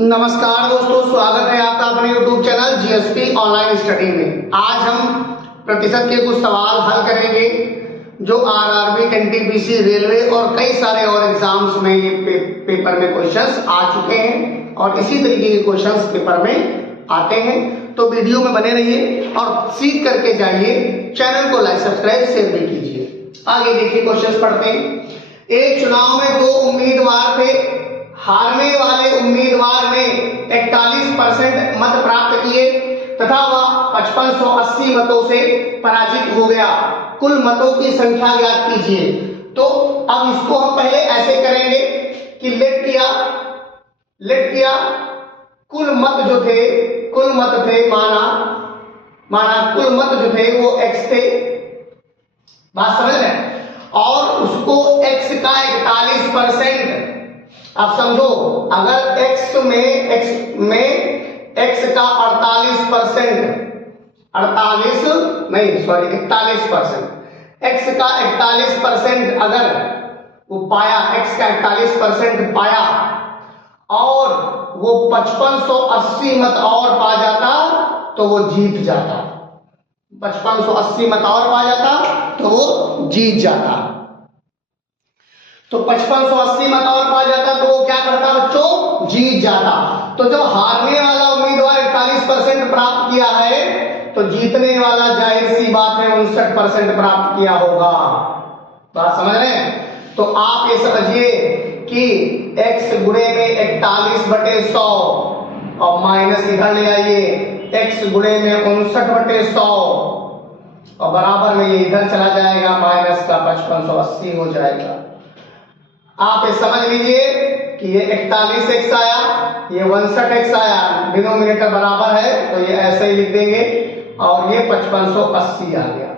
नमस्कार दोस्तों, स्वागत है आपका अपने YouTube channel GSP online study में। आज हम प्रतिशत के कुछ सवाल हल करेंगे जो आरआरबी, एनटीपीसी, रेलवे और कई सारे और एग्जाम्स में ये पेपर में क्वेश्चंस आ चुके हैं और इसी तरीके के क्वेश्चंस पेपर में आते हैं। तो वीडियो में बने रहिए और सीख करके जाइए। चैनल को लाइक, सब्सक्राइब, शेयर भी कीजिए। आगे देखिए, क्वेश्चंस पढ़ते हैं। एक चुनाव में दो उम्मीदवार थे। हारने वाले उम्मीदवार ने 41% मत प्राप्त किए तथा वह 5580 मतों से पराजित हो गया। कुल मतों की संख्या ज्ञात कीजिए। तो अब इसको हम पहले ऐसे करेंगे कि लेट किया कुल मत जो थे माना कुल मत जो थे वो x थे। बात समझ रहे हैं? और उसको x का 41%, आप समझो, अगर x का 41% x का 41% अगर वो पाया, x का 41% पाया और वो 5580 मत और पा जाता तो वो जीत जाता। 5580 मत और पा जाता तो वो जीत जाता। तो 5580 मत और पा जाता तो वो क्या करता बच्चों? जीत जाता। तो जब हारने वाला उम्मीदवार 41% प्राप्त किया है तो जीतने वाला जाहिर सी बात है 59% प्राप्त किया होगा। बात समझ रहे हैं? तो आप ये समझिए कि x गुणे में 41/100 और माइनस इधर ले आइए, x गुणे में 59/100 और बराबर में ये इधर चला जाएगा, माइनस का 5580 हो जाएगा। आप ये समझ लीजिए कि ये 41x आया, ये 59x आया, डिनोमिनेटर बराबर है तो ये ऐसे ही लिख देंगे और ये 5580 आ गया।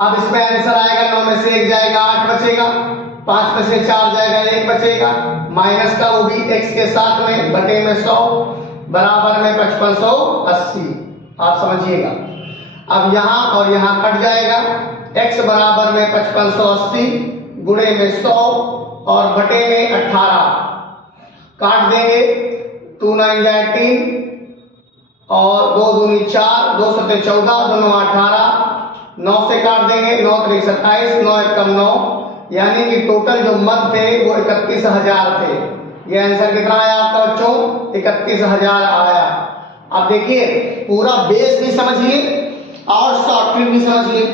अब इसमें आंसर आएगा, 9 में से 1 जाएगा, 8 बचेगा, 5 में से 4 जाएगा, 1 बचेगा, माइनस का वो भी x के साथ में बटे में 100 बराबर में 5580। आप समझिएगा। अब यहां और यहां कट जाएगा, x बराबर में 5580 गुणे में 100 और बटे में 18 काट देंगे। 2 9 जाए 3 और 2 दूनी 4, 2 7 14, दोनों 18, 9 से काट देंगे, 9 3 27, 9 1 9, यानी कि टोटल जो मत थे वो 31000 थे। ये आंसर कितना आया आपका बच्चों? 31000 आया। अब देखिए, पूरा बेस भी समझिए और शॉर्ट ट्रिक भी समझिए।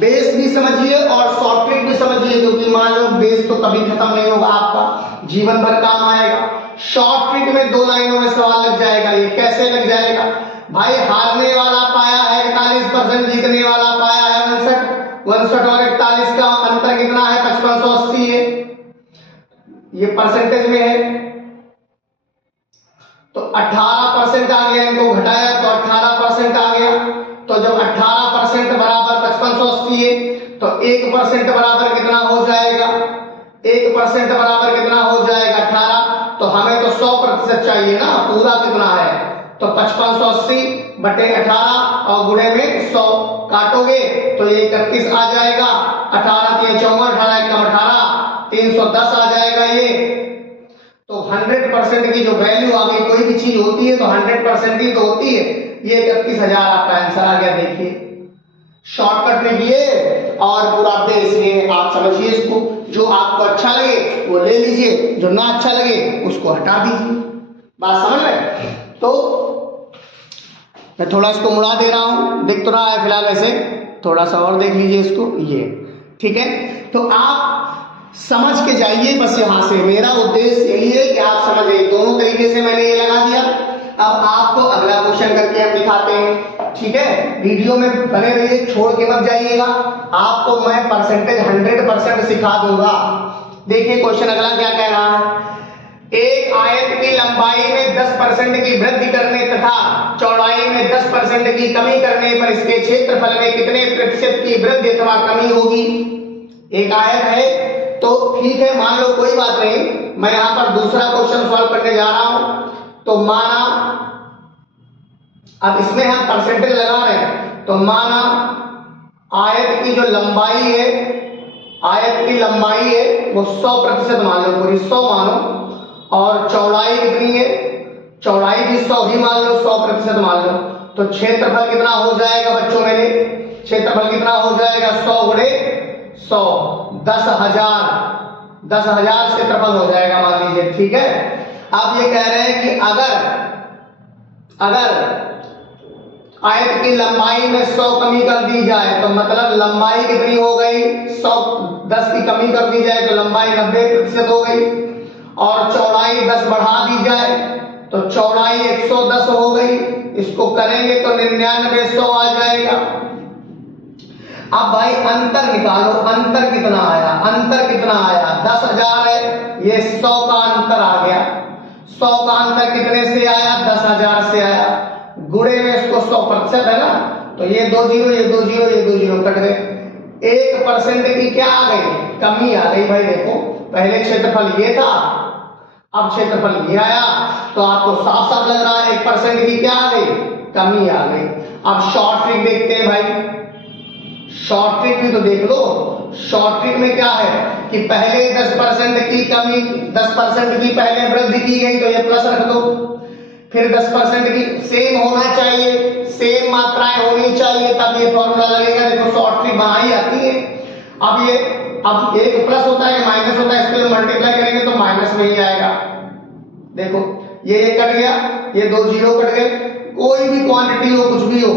बेस भी समझिए और शॉर्ट ट्रिक भी समझिए, क्योंकि मान लो बेस तो कभी खत्म नहीं होगा, आपका जीवन भर काम आएगा। शॉर्ट ट्रिक में 2 लाइनों में सवाल लग जाएगा। ये कैसे लग जाएगा भाई? हारने वाला पाया है 41%, जीतने वाला पाया है 59 और 41 का अंतर कितना है? 5580 है। ये परसेंटेज में है तो 18% आ गया, इनको घटाया तो 18% आ गया। तो जब 18% बराबर 5580 है तो 1% बराबर कितना हो जाएगा? 1% बराबर कितना हो जाएगा? 18। तो हमें तो 100% चाहिए ना, पूरा कितना है? तो 5580 बटे 18 और गुणे में 100 काटोगे तो ये 31 आ जाएगा। 18 3 14, 18 1 18, 310 आ जाएगा ये। तो 100% की जो वैल्यू आ गई, कोई भी चीज होती है तो 100% ही तो होती है। ये 31000 आपका आंसर आ गया। देखिए, शॉर्टकट ट्रिक ये और पूरा बेस ये। आप समझिए इसको, जो आपको अच्छा लगे वो ले लीजिए, जो ना अच्छा लगे उसको हटा दीजिए। बात समझ रहे? तो मैं थोड़ा इसको मुड़ा दे रहा हूं, दिख तो रहा है फिलहाल, ऐसे थोड़ा सा और देख लीजिए इसको, ये ठीक है। तो आप समझ के जाइए बस। यहां से मेरा उद्देश्य यही है कि आप समझिए। दोनों तरीके से मैंने ये लगा दिया। अब आपको अगला क्वेश्चन करके हम दिखाते हैं, ठीक है? वीडियो में बने रहिए, छोड़ के मत जाइएगा। आपको मैं परसेंटेज 100% सिखा दूंगा। देखिए क्वेश्चन अगला क्या कह रहा है। एक आयत की लंबाई में 10% की वृद्धि करने तथा चौड़ाई में 10% की कमी करने पर इसके क्षेत्रफल में कितने प्रतिशत की वृद्धि अथवा कमी होगी? एक आयत है तो ठीक है, मान लो, कोई बात नहीं। मैं यहां पर दूसरा क्वेश्चन सॉल्व करने जा रहा हूं। तो माना, अब इसमें हम परसेंटेज लगा रहे हैं, तो माना आयत की जो लंबाई है, आयत की लंबाई है वो 100% मान लो, पूरी 100 मानो, और चौड़ाई कितनी है, चौड़ाई भी 100 ही मान लो, 100% मान लो। तो क्षेत्रफल कितना हो जाएगा बच्चों मेरे, क्षेत्रफल कितना हो जाएगा 100 गुणे 100, 10,000 क्षेत्रफल हो जाएगा मान लीजिए, ठीक है। अब ये कह रहे हैं कि अगर आयत की लंबाई में 100 कमी कर दी जाए तो मतलब लंबाई कितनी हो गई 10 की कमी कर दी जाए तो लंबाई 90% हो गई, और चौड़ाई 10 बढ़ा दी जाए तो चौड़ाई 110 हो गई। इसको करेंगे तो 99 100 आ जाएगा। अब भाई अंतर निकालो, अंतर कितना आया, अंतर कितना आया 10,000 है, ये 100 का अंतर आ गया। 100 का अंतर कितने से आया 10,000 से आया, गुणे में इसको 100% है ना, तो ये 2 जीरो ये 2 जीरो ये 2 जीरो कट गए। 1% की क्या आ गई, कमी आ गई। भाई देखो पहले क्षेत्रफल ये था, अब क्षेत्रफल ये आया, तो आपको साफ साफ लग रहा है 1% की क्या आ गई, कमी आ गई। अब शॉर्ट ट्रिक देखते हैं भाई, शॉर्ट ट्रिक भी तो देख लो। शॉर्ट ट्रिक में क्या है कि पहले 10% की कमी, 10% की पहले वृद्धि की गई तो ये प्लस रख दो, फिर 10% की सेम होना चाहिए, सेम मात्राएं होनी चाहिए, तब ये फॉर्मूला लगेगा। देखो शॉर्ट ट्रिक वहां ही आती है। अब एक प्लस होता है माइनस होता है, इसको मल्टीप्लाई करेंगे तो माइनस में ही आएगा। देखो ये कट गया, ये 2 जीरो कट गए। कोई भी क्वांटिटी हो, कुछ भी हो,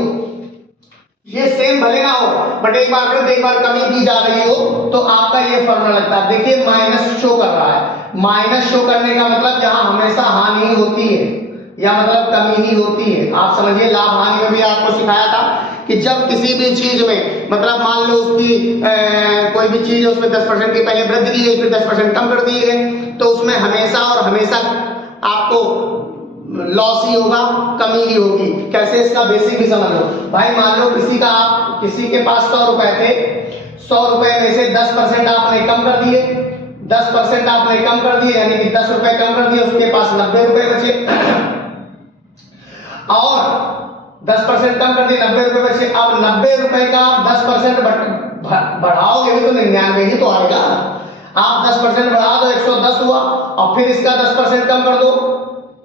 ये सेम भले ना हो, बट एक बार वृद्धि एक बार कमी की जा रही हो तो आपका ये फॉर्मूला लगता है। देखिए माइनस शो कर रहा है, माइनस शो करने का मतलब जहां हमेशा हानि होती है या मतलब कमी ही होती है। आप समझिए लाभ हानि में भी आपको सिखाया था कि जब किसी भी चीज में मतलब मान लो उसकी कोई भी चीज है उसमें 10% की पहले वृद्धि की गई फिर 10% कम कर दिए गए, तो उसमें हमेशा और हमेशा आपको लॉस ही होगा, कमी ही होगी। कैसे, इसका बेसिक भी समझ लो भाई। मान लो किसी के पास 100 रुपए थे, 100 रुपए में से 10% आपने कम कर दिए, 10% आपने कम कर दिए यानी कि 10 रुपए कम कर दिए, उसके पास 90 रुपए बचे। और 10% कम कर दिए 90 रुपए बचे। अब 90 रुपए का 10% बढ़ाओगे भी तो 99 ही तो आएगा। आप 10% बढ़ा दो 110 हुआ, और फिर इसका 10% कम कर दो,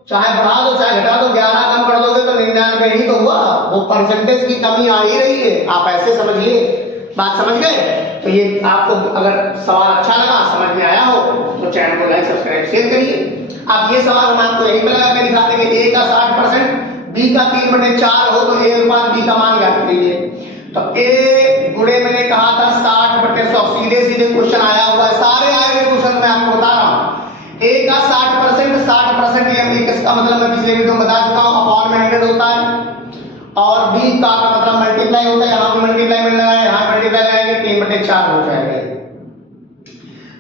चाहे बढ़ा दो चाहे घटा दो, 11 कम कर दोगे तो 99 ही तो हुआ। वो परसेंटेज की कमी आ ही रही है। आप ऐसे समझिए, बात समझ गए। तो ये आपको अगर सवाल अच्छा लगा, समझ में आया हो तो चैनल को लाइक सब्सक्राइब शेयर करिए। अब ये सवाल हम आपको यहीं पर लगा के दिखाते हैं कि a का 60%, b का 3/4 हो तो a अनुपात b का मान ज्ञात कीजिए। तो a गुणे मैंने कहा था 60/100, सीधे सीधे क्वेश्चन आया हुआ है, सारे आए हुए क्वेश्चन मैं आपको बता रहा हूँ। a का 60% ये इसका मतलब मैं पिछले वीडियो में बता चुका हूँ, अपॉन में 100 होता है, और b का मतलब मल्टीप्लाई होता है, यहाँ भी मल्टीप्लाई मिल रहा है, यहाँ मल्टीप्लाई आएगा 3/4 हो जाएगा।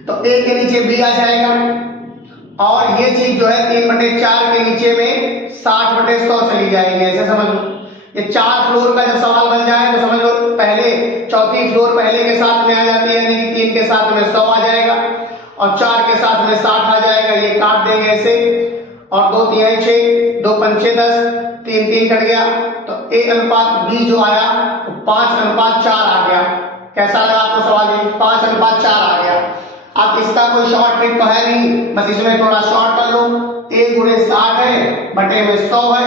तो a के नीचे b आ जाएगा, और ये चीज जो है 3/4 के नीचे में 60/100 चली जाएगी। ऐसे समझ लो, ये 4 फ्लोर का जब सवाल बन जाए तो समझ लो पहले चौथी फ्लोर पहले के साथ में आ जाती है, यानी कि 3 के साथ में 100 आ जाएगा, और 4 के साथ में 60 आ जाएगा। ये काट देंगे ऐसे, और 2 3 6, 2 5 10, 3 3 कट गया, तो a अनुपात b जो आया तो 5:4 आ गया। कैसा लगा आपको सवाल, 5:4 आ गया। अब इसका कोई शॉर्ट ट्रिक तो है नहीं, बस इसमें थोड़ा शॉर्ट कर लो। a गुणे 60 है, बटे में 100 है,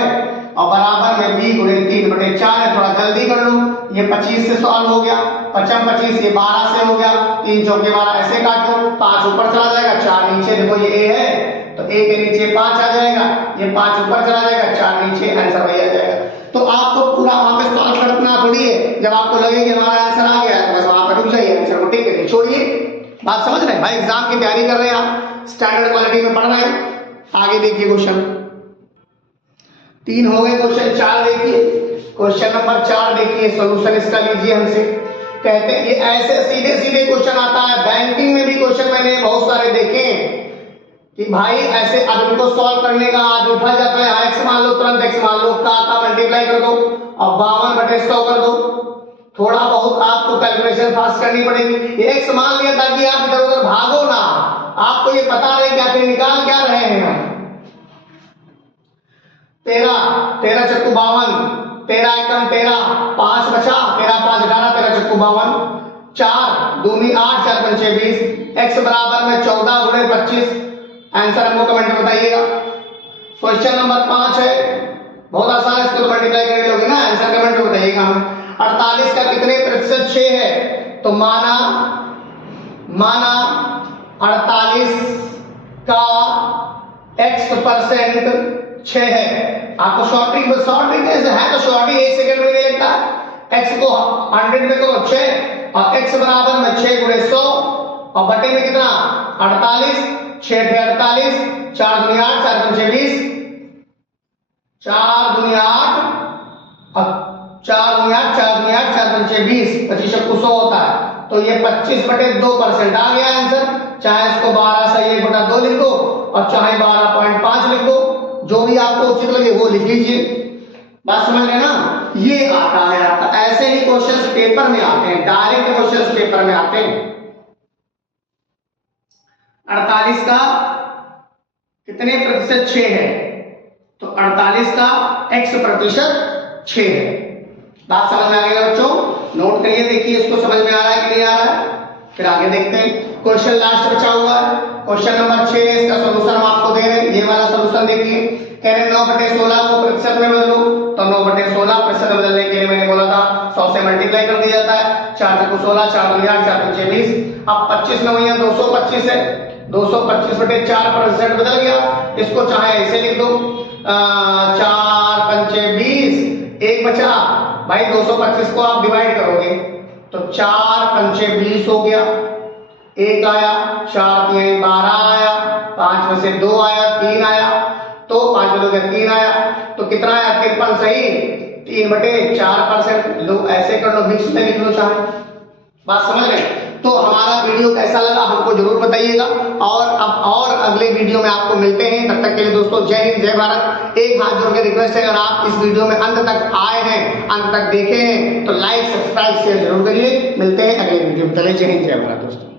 और बराबर में b गुणे 3/4 है। थोड़ा जल्दी कर लो, ये 25 से सॉल्व हो गया, 55 25, ये 12 से हो गया, 3 चौके 12, ऐसे काट लो, 5 ऊपर चला जाएगा, 4 नीचे। देखो ये a है तो a के नीचे 5 आ जाएगा, ये 5 ऊपर चला जाएगा, 4 नीचे, आंसर वही आ जाएगा। तो आपको पूरा वहां पे सॉल्व करना थोड़ी है, जब आपको लगे कि हमारा आंसर आ गया तो बस वहां पर रुक जाइए, आंसर को टिक करके छोड़िए। बात समझ रहे हैं भाई, एग्जाम की तैयारी कर रहे हैं आप, स्टैंडर्ड क्वालिटी में पढ़ रहे हैं। आगे देखिए क्वेश्चन 3 हो गए, क्वेश्चन 4 देखिए। क्वेश्चन नंबर 4 देखिए, सॉल्यूशन इसका लीजिए हमसे। कहते हैं ये ऐसे सीधे सीधे क्वेश्चन आता है, बैंकिंग में भी क्वेश्चन मैंने बहुत सारे देखे कि भाई ऐसे अब इनको सॉल्व करने का आज उठा जाता है, x मान लो, तुरंत x मान लो, का मल्टीप्लाई कर दो और 52/100 कर दो। थोड़ा बहुत आपको कैलकुलेशन फास्ट करनी पड़ेगी। x मान लिया ताकि आप इधर उधर भागो ना, आपको ये पता रहे कि आखिर निकाल क्या रहे हैं हम। 13 चक्कू 52, 13 एकम 13, 5 बचा, 13 5 18, 13 चक्कू 52, 4 दूनी 8, 4 पंचे 20, x बराबर में 14 गुणे 25, आंसर हमको कमेंट में बताइएगा। क्वेश्चन नंबर 5 है, बहुत आसान है, इसको तो मल्टीप्लाई करके लोगे ना, आंसर कमेंट में बताइएगा हमें। 48 का कितने प्रतिशत 6 है? तो माना 48 का x% 6 है। आपको शॉर्टिंग कैसे है, तो शॉर्टिंग 1 सेकंड में नहीं लगता। x को 100 में करो 6 और x बराबर में 6 गुणे 100 और बटे में कितना 48, 6 × 48, 4 दूनी 8, 4 पंचे 20, 4 दूनी 8 और 4 दूनी 8, 4 दूनी 8, 4 पंचे 20, 25 को 100 होता है। तो ये 25/2% आ गया आंसर। चाहे इसको 12 से 1/2 लिख दो और चाहे 12.5 लिख दो, जो भी आपको उचित लगे वो लिख लीजिए। बात समझ लेना, ये आता है आपका। ऐसे ही क्वेश्चंस पेपर में आते हैं, डायरेक्ट क्वेश्चंस पेपर में आते हैं। 48 का कितने प्रतिशत 6 है? तो 48 का x% 6 है। बात समझ में आ गई बच्चों? नोट करिए, देखिए इसको समझ में आ रहा है कि नहीं आ रहा है। फिर आगे देखते हैं। क्वेश्चन लास्ट बचा हुआ है, क्वेश्चन नंबर 6 है। इसका सॉल्यूशन हम आपको दे रहे हैं, ये वाला सॉल्यूशन देखिए। कह रहे 9/16 को प्रतिशत में बदलो, तो 9/16 प्रतिशत बदलने के लिए मैंने बोला था 100 से मल्टीप्लाई कर दिया जाता है। 4 × 16, 4 दूनी 8, 4 पंचे 20। अब 25 में वही 225 है, 225/4% बदल गया। इसको चाहे ऐसे लिख दो, 4 पंचे 20, 1 बचा भाई। 225 को आप डिवाइड करोगे तो 4 पंचे 20 हो गया, 1 आया, 4 3 12 आया, 5 में से 2 आया, 3 आया, तो 5 में 2 3 आया, तो कितना आया 53 सही, 3/4%। लो ऐसे कर लो, मिक्स में लिख लो चाहे। बात समझ रहे? तो हमारा वीडियो कैसा लगा हमको जरूर बताइएगा, और अगले वीडियो में आपको मिलते हैं। तब तक के लिए दोस्तों जय हिंद, जय भारत। एक हाथ जोड़ के रिक्वेस्ट है, अगर आप इस वीडियो में अंत तक आए हैं, अंत तक देखे हैं, तो लाइक सब्सक्राइब शेयर जरूर करिए। मिलते हैं अगले वीडियो में। चलिए जय हिंद, जय भारत दोस्तों।